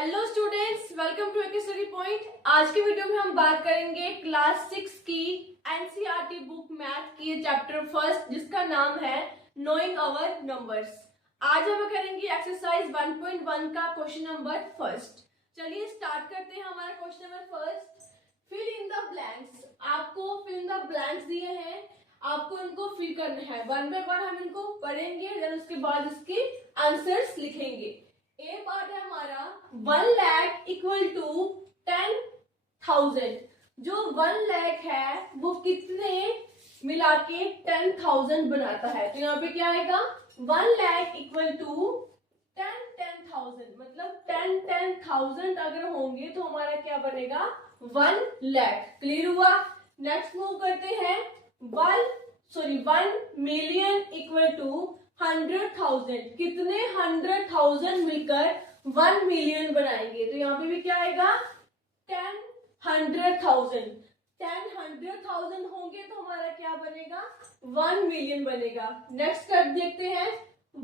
Hello students, welcome to एक study point. आज के वीडियो में हम बात करेंगे क्लास 6 की एनसीईआरटी बुक मैथ की चैप्टर फर्स्ट, जिसका नाम है नोइंग आवर नंबर्स। आज हम करेंगे एक्सरसाइज 1.1 का क्वेश्चन नंबर फर्स्ट। चलिए स्टार्ट करते हैं हमारा question number first. Fill in the blanks. आपको फिल इन द ब्लैंक्स दिए हैं, आपको इनको फिल करना है। वन बाय वन हम इनको पढ़ेंगे, देन उसके बाद इसके आंसर्स लिखेंगे। ए पार्ट है हमारा 1 लाख इक्वल टू 10,000। जो 1 लाख है वो कितने मिला के 10,000 बनाता है? तो यहाँ पे क्या आएगा 1 लाख इक्वल टू 10,000, मतलब 10,000 अगर होंगे तो हमारा क्या बनेगा 1 लाख। क्लियर हुआ? नेक्स्ट मूव करते हैं 1 मिलियन इक्वल टू 100,000। कितने 100,000 मिलकर 1 मिलियन बनाएंगे? तो यहाँ पे भी क्या आएगा 100,000 होंगे तो हमारा क्या बनेगा 1 मिलियन बनेगा। नेक्स्ट कर देखते हैं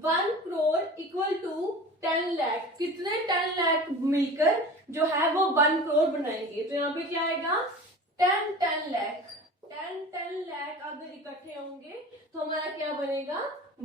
1 करोड़ इक्वल टू 10 लाख। कितने 10 लाख मिलकर जो है वो 1 करोड़ बनाएंगे? तो यहाँ पे क्या आएगा 10 लाख। 10 लाख अगर इकट्ठे होंगे तो हमारा क्या बनेगा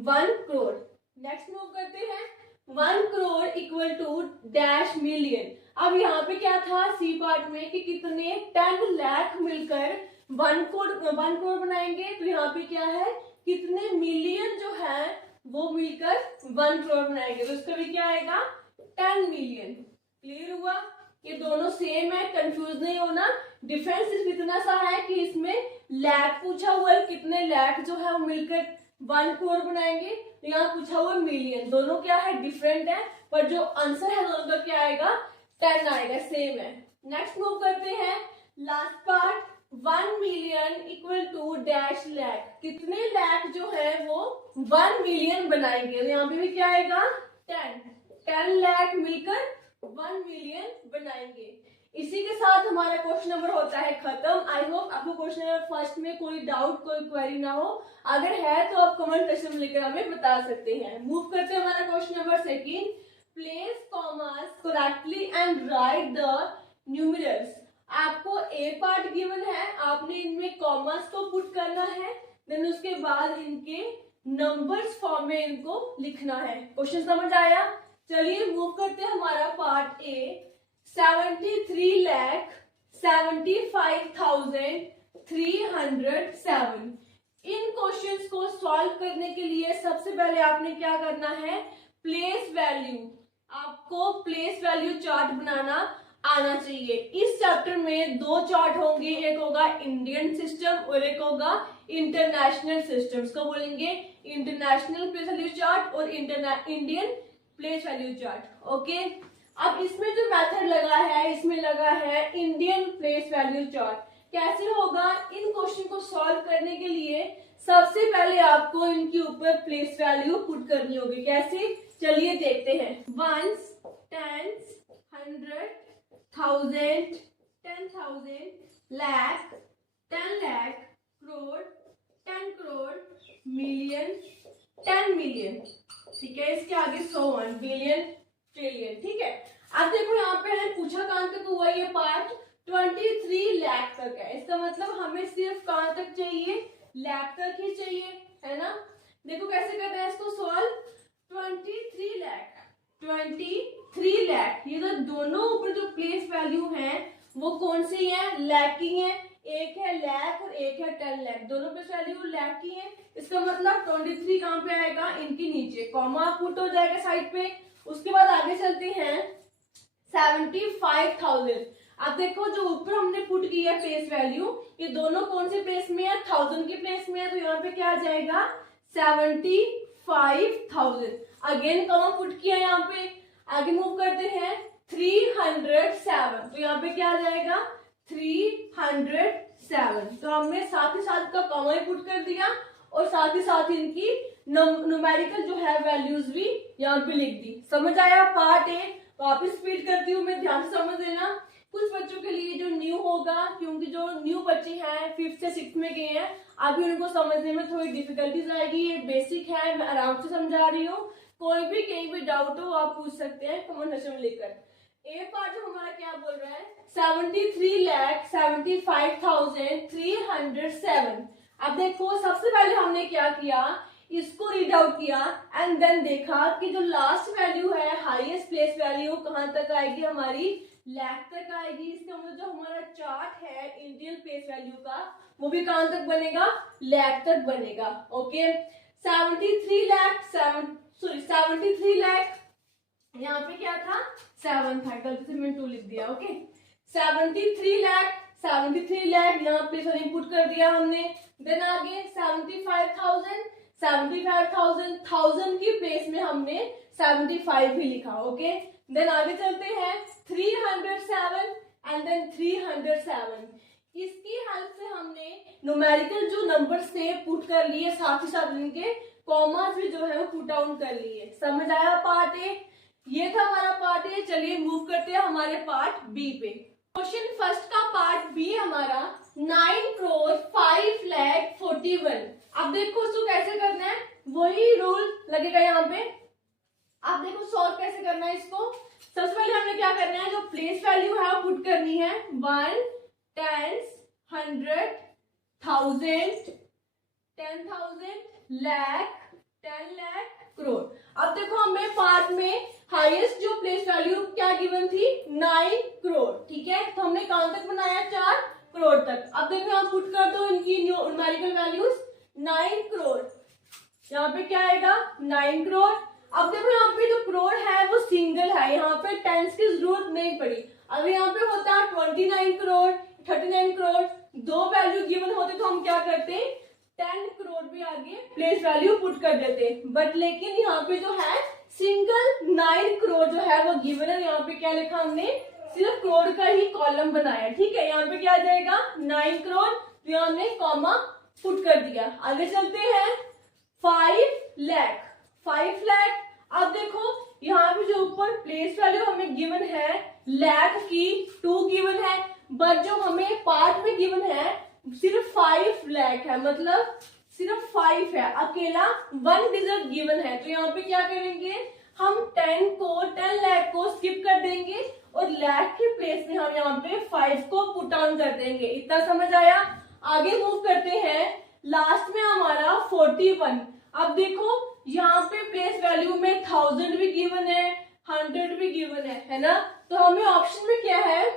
1 करोड़। नेक्स्ट मूव करते हैं 1 crore equal to dash million. अब यहाँ पे क्या था सी पार्ट में कि कितने 10 लाख मिलकर 1 करोड़ बनाएंगे? तो यहाँ पे क्या है कितने मिलियन जो है वो मिलकर 1 करोड़ बनाएंगे? तो इसका भी क्या आएगा 10 मिलियन। क्लियर हुआ? ये दोनों सेम है, कंफ्यूज नहीं होना। डिफरेंस सिर्फ इतना सा है कि इसमें लाख पूछा हुआ है, कितने लाख जो है वो मिलकर 1 करोड़ बनाएंगे। यहाँ पूछा हुआ मिलियन। दोनों क्या है डिफरेंट है, पर जो आंसर है दोनों का क्या आएगा 10 आएगा, सेम है। नेक्स्ट मूव करते हैं last part 1 million equal to dash lakh. कितने लाख जो है वो 1 मिलियन बनाएंगे? यहाँ पे भी क्या आएगा 10 लाख मिलकर 1 मिलियन बनाएंगे। इसी के साथ हमारा क्वेश्चन नंबर होता है खत्म। आई होप आपको क्वेश्चन नंबर फर्स्ट में कोई डाउट कोई क्वेरी ना हो। अगर है तो आप कमेंट सेक्शन में लिखकर हमें बता सकते हैं। मूव करते हैं हमारा question number second. Place commerce correctly and right the numerals. आपको ए पार्ट गिवन है, आपने इनमें कॉमर्स को पुट करना है, देन उसके बाद इनके नंबर्स फॉर्म में इनको लिखना है। क्वेश्चन समझ आया? चलिए मूव करते हैं हमारा पार्ट ए। 73,75,307। इन क्वेश्चंस को सॉल्व करने के लिए सबसे पहले आपने क्या करना है प्लेस वैल्यू। आपको प्लेस वैल्यू चार्ट बनाना आना चाहिए। इस चैप्टर में 2 चार्ट होंगे, एक होगा इंडियन सिस्टम और एक होगा इंटरनेशनल सिस्टम। इसको बोलेंगे इंटरनेशनल प्लेस वैल्यू चार्ट और Indian place value chart. Okay, अब इसमें जो मेथड लगा है इसमें लगा है इंडियन प्लेस वैल्यू चार्ट। कैसे होगा? इन क्वेश्चन को सॉल्व करने के लिए सबसे पहले आपको इनके ऊपर प्लेस वैल्यू पुट करनी होगी। कैसे? चलिए देखते हैं। 1s, 10s, 100, 1000, 10,000, lakh, 10 lakh, crore, 10 crore, million, 10 million. ठीक है, इसके आगे 100, बिलियन, ट्रिलियन। ठीक है, अब देखो यहाँ पे है पूछा कहां तक हुआ ये पार्ट 23 लाख तक है। इसका मतलब हमें सिर्फ कहां तक चाहिए लाख तक ही चाहिए, है ना? देखो कैसे करते हैं इसको सॉल्व। 23 लाख, ये तो दोनों ऊपर जो प्लेस वैल्यू है वो कौन सी है लाख की है। एक है लाख और एक है 10 लाख, दोनों प्लेस वैल्यू लाख की है। इसका मतलब 23 कहां पे आएगा इनके नीचे, कॉमा पुट हो जाएगा साइड पे। उसके बाद आगे चलते हैं 75,000। अब देखो जो ऊपर हमने पुट किया प्लेस वैल्यू, ये दोनों कौन से प्लेस में है 1000 के प्लेस में है। तो यहाँ पे क्या आ जाएगा 75,000। अगेन कॉमा पुट किया यहाँ पे। आगे मूव करते हैं 307। तो यहाँ पे क्या आ जाएगा 307। तो हमने साथ ही साथ का कॉमा पुट कर दिया और साथ ही साथ इनकी न्यूमेरिकल जो है वैल्यूज भी यहाँ पे लिख दी। समझ आया? पार्ट ए वापस स्पीड करती हूँ मैं, ध्यान से समझ लेना। कुछ बच्चों के लिए जो न्यू होगा, क्योंकि जो न्यू बच्चे हैं 5th से 6th में गए हैं, अभी उनको समझने में थोड़ी डिफिकल्टीज आएगी। ये बेसिक है, मैं आराम से समझा रही हूँ। कोई भी कहीं भी डाउट हो आप पूछ सकते हैं कमेंट सेक्शन में लिखकर। ए क्या बोल रहा है 73,75,307। अब देखो सबसे पहले हमने क्या किया, इसको रीड आउट किया एंड देन देखा कि जो लास्ट वैल्यू है हाईएस्ट प्लेस वैल्यू कहां तक आएगी, हमारी लैख तक आएगी। इसका मतलब जो हमारा चार्ट है इंडियन प्लेस वैल्यू का वो भी कहां तक बनेगा, लैख तक बनेगा। ओके 73 लाख यहाँ पे क्या था 7 था, गलती से मैंने 2 लिख दिया। ओके 73 लाख यहाँ पे सर इनपुट कर दिया हमने। देन आगे 75,000 की प्लेस में हमने 75 ही लिखा। ओके देन आगे चलते हैं 307 एंड देन 307। इसकी हेल्प से हमने न्यूमेरिकल जो नंबर्स थे पुट कर लिए, साथ ही साथ इनके कॉमास भी जो है वो पुट डाउन कर लिए। समझ आया पार्ट ए, ये था हमारा पार्ट ए। चलिए मूव करते हैं हमारे पार्ट बी पे। क्वेश्चन फर्स्ट का पार्ट बी हमारा 9,05,41। अब देखो इसको कैसे करना है, वही रूल लगेगा यहाँ पे। अब देखो सॉल्व कैसे करना है इसको। सबसे पहले हमें क्या करना है, जो प्लेस वैल्यू है वो पुट करनी है 1, 10, 100, 1000, 10,000, लाख, 10 लाख, करोड़। अब देखो हमें पार्ट में हाईएस्ट जो प्लेस वैल्यू क्या गिवन थी 9 करोड़। ठीक है, तो हमने कहां तक बनाया 4 करोड़ तक। अब देखो हम पुट कर दो इनकी न्यूमेरिकल वैल्यूज 9 करोड़, यहाँ पे क्या आएगा 9 करोड़। अब देखो यहाँ पे जो करोड़ है वो सिंगल है, यहाँ पे टेंस की जरूरत नहीं पड़ी। अगर यहाँ पे होता 29 करोड़ 39 करोड़ दो वैल्यू गिवन होते तो हम क्या करते 10 करोड़ भी आगे प्लेस वैल्यू पुट कर देते। बट लेकिन यहाँ पे जो है सिंगल 9 करोड़ जो है वो गिवन है। यहाँ पे क्या लिखा हमने, सिर्फ करोड़ का ही कॉलम बनाया। ठीक है, यहाँ पे क्या आ जाएगा 9 करोड़, तो यहाँ हमने कॉमा पुट कर दिया। आगे चलते हैं 5 लाख। अब देखो यहाँ पे जो ऊपर प्लेस वैल्यू हमें गिवन है लाख की 2 गिवन है, बट जो हमें पार्ट में गिवन है सिर्फ 5 लाख है, मतलब सिर्फ 5 है, अकेला 1 डिजिट गिवन है। तो यहाँ पे क्या करेंगे हम 10 लाख को स्किप कर देंगे और लाख के प्लेस में हम यहाँ पे 5 को पुट ऑन कर देंगे। इतना समझ आया। आगे मूव करते हैं, लास्ट में हमारा 41। अब देखो यहाँ पे प्लेस वैल्यू में 1000 भी गिवन है, 100 भी गिवन है ना। तो हमें ऑप्शन में क्या है,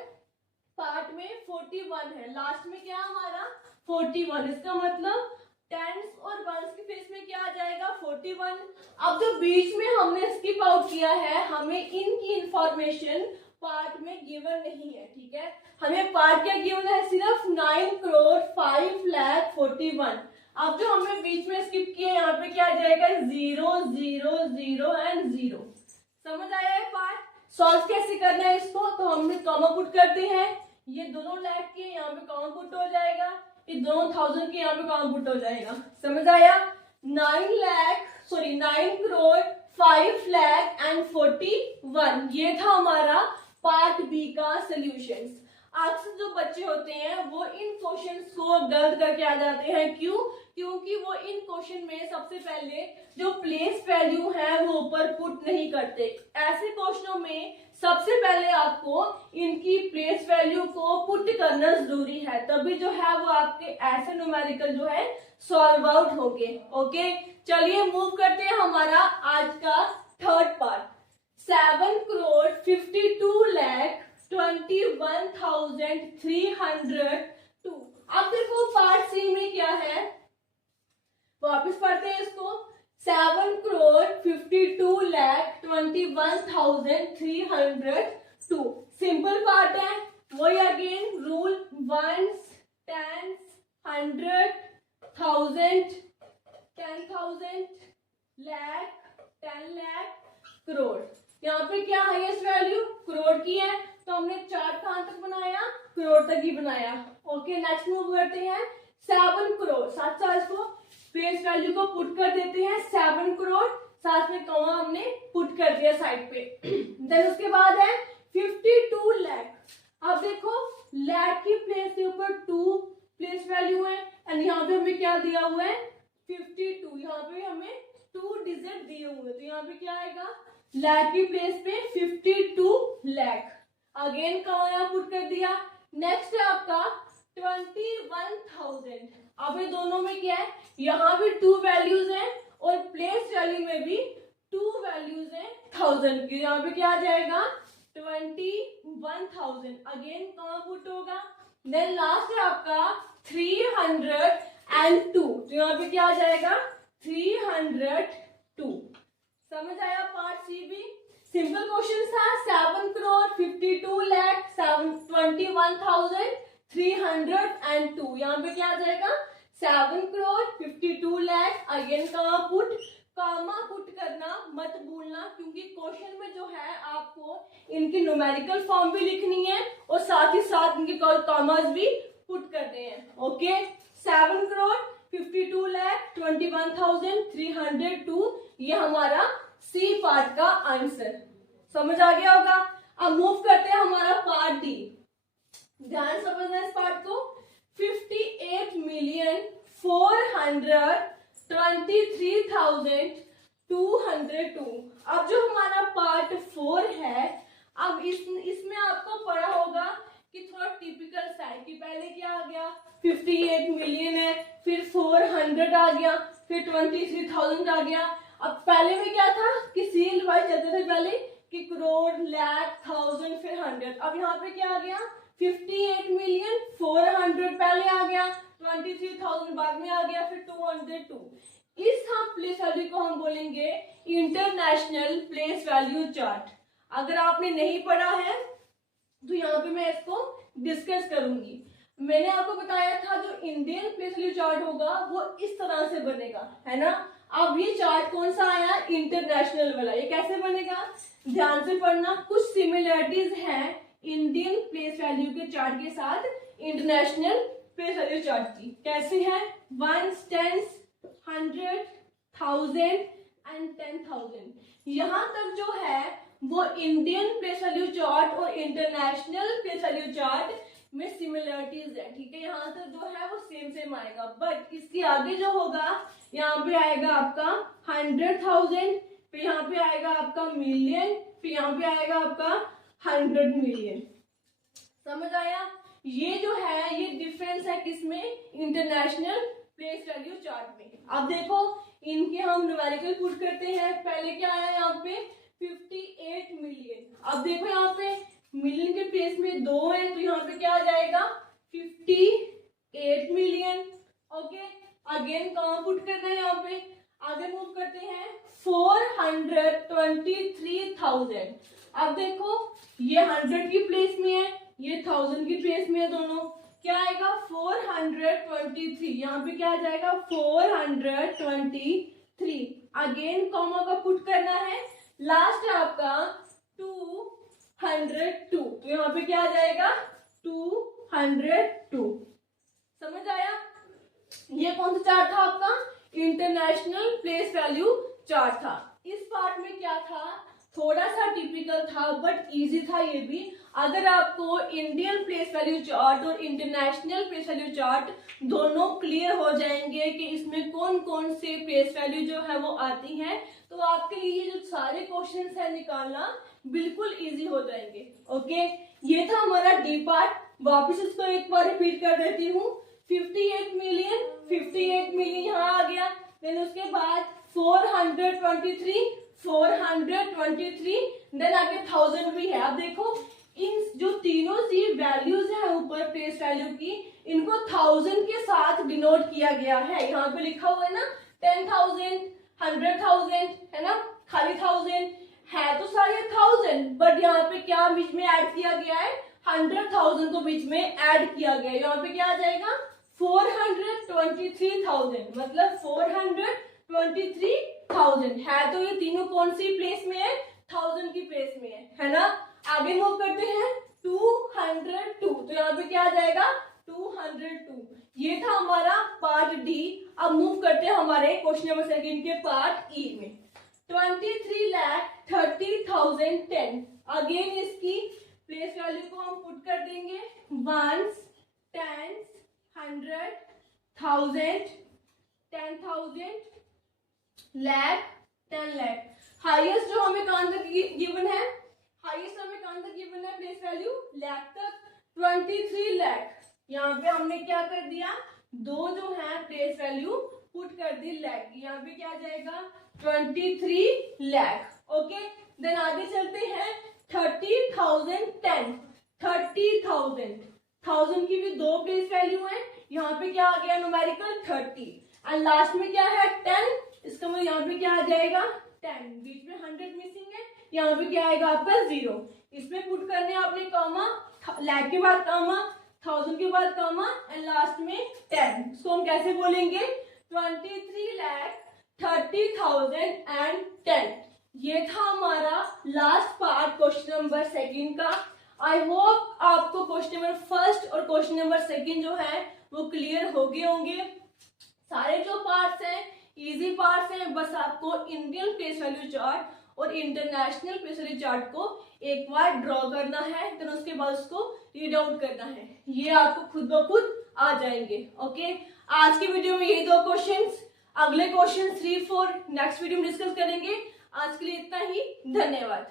पार्ट में 41 है, लास्ट में क्या हमारा 41। इसका मतलब टेंस और वंस की प्लेस में क्या आ जाएगा 41। अब जो बीच में हमने स्किप आउट किया है, हमें इनकी इंफॉर्मेशन पार्ट में गिवन नहीं है। ठीक है, हमें पार्ट क्या गिवन है, सिर्फ 9 करोड़ 5 लाख 41। अब जो हमने बीच में स्किप किया यहाँ पे क्या आ जाएगा 0 0 0 एंड 0। समझ आया है पार्ट। सॉल्व कैसे करना है इसको, तो हमने कॉमा पुट करते हैं, ये दोनों लाख के यहाँ पे कॉमा पुट हो जाएगा, ये दोनों 1000 के यहाँ पे कॉमा पुट हो जाएगा। समझ आया। 9 करोड़ 5 लाख एंड 41, ये था हमारा पार्ट बी का सॉल्यूशंस। अक्सर जो बच्चे होते हैं वो इन क्वेश्चंस को गलत करके आ जाते हैं। क्यों? क्योंकि वो इन क्वेश्चन में सबसे पहले जो प्लेस वैल्यू है वो ऊपर पुट नहीं करते। ऐसे क्वेश्चनों में सबसे पहले आपको इनकी प्लेस वैल्यू को पुट करना जरूरी है, तभी जो है वो आपके ऐसे न्यूमेरिकल जो है सॉल्व आउट होंगे। ओके, चलिए मूव करते हैं हमारा आज का थर्ड पार्ट। 7 करोड़ 52 लाख 21,302। अब देखो पार्ट सी में क्या है, वापस पढ़ते हैं इसको। 7 करोड़ 52 लाख 21,302 सिंपल पार्ट है। वही अगेन रूल 1, 10, 100, 1000, 10,000, लाख, 10 लाख, करोड़। यहाँ पे क्या हाईएस्ट वैल्यू करोड़ की है, तो हमने चार्ट कहां तक बनाया, करोड़ तक ही बनाया। ओके, नेक्स्ट मूव करते हैं 7 करोड़। साथ साथ इसको प्लेस वैल्यू को पुट कर देते हैं 7 करोड़, साथ में कॉमा हमने पुट कर दिया साइड पे। देन उसके बाद है 52 लाख। अब देखो लाख की प्लेस के ऊपर 2 प्लेस वैल्यू है एंड यहाँ पे हमें क्या दिया हुआ है 52। यहाँ पे हमें 2 डिजिट दिए हुए, तो यहाँ पे क्या आएगा लाख की प्लेस पे 52 लाख। अगेन कहाँ यहाँ पुट कर दिया। नेक्स्ट है आपका 21,000। अब ये दोनों में क्या है, यहाँ भी 2 वैल्यूज हैं और प्लेस वैल्यू में भी 2 वैल्यूज हैं 1000 की। यहाँ पे क्या आ जाएगा 21,000। अगेन कहाँ पुट होगा। देन लास्ट है आपका 302। तो यहाँ पे क्या आ जाएगा 302। समझ आया पार्ट सी भी। सिंपल क्वेश्चन था। 7 करोड़ 52 लाख 21,302। यहाँ पे क्या आ जाएगा 7 करोड़ 52 लाख। अगेन कहाँ पुट, कामा पुट करना मत भूलना, क्योंकि क्वेश्चन में जो है आपको इनकी न्यूमेरिकल फॉर्म भी लिखनी है और साथ ही साथ इनके कामास भी पुट करने हैं। ओके 7 करोड़ 52 लाख 21,302 ये हमारा सी पार्ट का आंसर। समझ आ गया होगा। अब मूव करते हैं हमारा पार्ट डी। ध्यान समझना इस पार्ट को। 58,423,202। अब जो हमारा पार्ट 4 है, अब इसमें आपको पढ़ा होगा कि थोड़ा टिपिकल सा है कि पहले क्या आ गया 58 मिलियन है, फिर 400 आ गया, फिर 23,000 आ गया। अब पहले में क्या था कि सीरियल वाइज चलते थे पहले कि करोड़, लाख, 1000 फिर 100। अब यहाँ पे क्या आ गया 58 मिलियन 400 पहले आ गया, 23,000 बाद में आ गया, फिर 202। इस हम प्लेस वैल्यू को हम बोलेंगे इंटरनेशनल प्लेस वैल्यू चार्ट। अगर आपने नहीं पढ़ा है तो यहाँ पे मैं इसको डिस्कस करूंगी। मैंने आपको बताया था जो इंडियन प्लेस वैल्यू चार्ट होगा वो इस तरह से बनेगा, है ना। अब ये चार्ट कौन सा आया इंटरनेशनल वाला, ये कैसे बनेगा ध्यान से पढ़ना। कुछ सिमिलरिटीज हैं इंडियन प्लेस वैल्यू के चार्ट के साथ इंटरनेशनल प्लेस वैल्यू चार्ट की। कैसे है 1, 10, 100, 1000 एंड 10,000। यहाँ तक जो है वो इंडियन प्लेस वैल्यू चार्ट और इंटरनेशनल प्लेस वैल्यू चार्ट में सिमिलरिटीज है, ठीक है। यहाँ तक जो है वो सेम आएगा, बट इसके आगे जो होगा यहाँ पे आएगा आपका 100,000, फिर यहाँ पे आएगा आपका मिलियन, फिर यहाँ पे आएगा आपका 100 मिलियन। समझ आया। ये जो है ये डिफरेंस है किसमें इंटरनेशनल प्लेस वैल्यू चार्ट में। अब देखो इनके हम न्यूमेरिकल पुट करते हैं। पहले क्या आया यहाँ पे 58 मिलियन। अब देखो यहाँ पे मिलियन के प्लेस में 2 है तो यहाँ पे क्या आ जाएगा 58 मिलियन। ओके अगेन कहाँ पुट करना है यहाँ पे, आगे मूव करते हैं 423,000। अब देखो ये 100 की प्लेस में है, ये 1000 की प्लेस में है, दोनों क्या आएगा 423। यहाँ पे क्या आ जाएगा 423। अगेन कॉमा का पुट करना है, लास्ट है आपका 202 तो यहाँ पे क्या आ जाएगा 202। समझ आया। ये कौन सा चार्ट था आपका इंटरनेशनल प्लेस वैल्यू चार्ट था। इस पार्ट में क्या था थोड़ा सा टिपिकल था बट इजी था ये भी। अगर आपको इंडियन प्लेस वैल्यू चार्ट और इंटरनेशनल प्लेस वैल्यू चार्ट दोनों क्लियर हो जाएंगे कि इसमें कौन कौन से प्लेस वैल्यू जो है वो आती हैं, तो आपके लिए जो सारे क्वेश्चंस है निकालना बिल्कुल इजी हो जाएंगे। ओके ये था हमारा डी पार्ट। वापस इसको एक बार रिपीट कर देती हूँ। 58 मिलियन यहाँ आ गया, देन उसके बाद 423 देन आगे 1000 भी है। अब देखो इन जो तीनों सी वैल्यूज है ऊपर प्लेस वैल्यू की, इनको 1000 के साथ डिनोट किया गया है। यहाँ पे लिखा हुआ है ना 10,000 100,000 है ना, खाली 1000 है तो सारे 1000, बट यहाँ पे क्या बीच में ऐड किया गया है 100,000 को बीच में ऐड किया गया है। यहाँ पे क्या आ जाएगा 423,000 मतलब 423,000 है। तो ये तीनों कौन सी प्लेस में है 1000 की प्लेस में है ना। आगे मूव करते हैं 202 तो यहाँ पे क्या आ जाएगा 202। ये था हमारा पार्ट डी। अब मूव करते हैं हमारे क्वेश्चन नंबर 2 के पार्ट ई में। 23,30,010 अगेन इसकी प्लेस वैल्यू को हम पुट कर देंगे 1s 10s 100 1000 10,000 lakh 10 lakh. Highest जो हमें कहां तक गिवन है, हाईएस्ट हमें कहां तक गिवन है प्लेस वैल्यू लाख तक 23 लाख। यहाँ पे हमने क्या कर दिया, दो जो है प्लेस वैल्यू पुट कर दी लाख, यहाँ पे क्या आ जाएगा 23 लाख। ओके, देन आगे चलते हैं 30,000 10, 30,000, 1000 की भी दो प्लेस वैल्यू है, यहाँ पे क्या आ गया न्यूमेरिकल 30 एंड लास्ट में क्या है 10, इसका मतलब यहाँ पे क्या आ जाएगा 10, बीच में 100 मिसिंग है, यहाँ पे क्या आएगा आपका 0, इसमें पुट करने आपने कॉमा, लाख के बाद कॉमा, 1000 के बाद कॉमा एंड लास्ट में 10, इसको हम कैसे बोलेंगे 23 लाख 30,000 एंड 10। ये था हमारा last part question number second का। आई होप आपको क्वेश्चन नंबर फर्स्ट और क्वेश्चन नंबर सेकंड जो है वो क्लियर हो गए होंगे। सारे जो पार्ट्स हैं इजी पार्ट्स हैं, बस आपको इंडियन प्लेस वैल्यू चार्ट और इंटरनेशनल प्लेस वैल्यू चार्ट को एक बार ड्रॉ करना है, फिर उसके बाद उसको रीड आउट करना है, ये आपको खुद ब खुद आ जाएंगे। ओके, आज की वीडियो में यही दो क्वेश्चंस, अगले क्वेश्चन 3 4 नेक्स्ट वीडियो में डिस्कस करेंगे। आज के लिए इतना ही, धन्यवाद।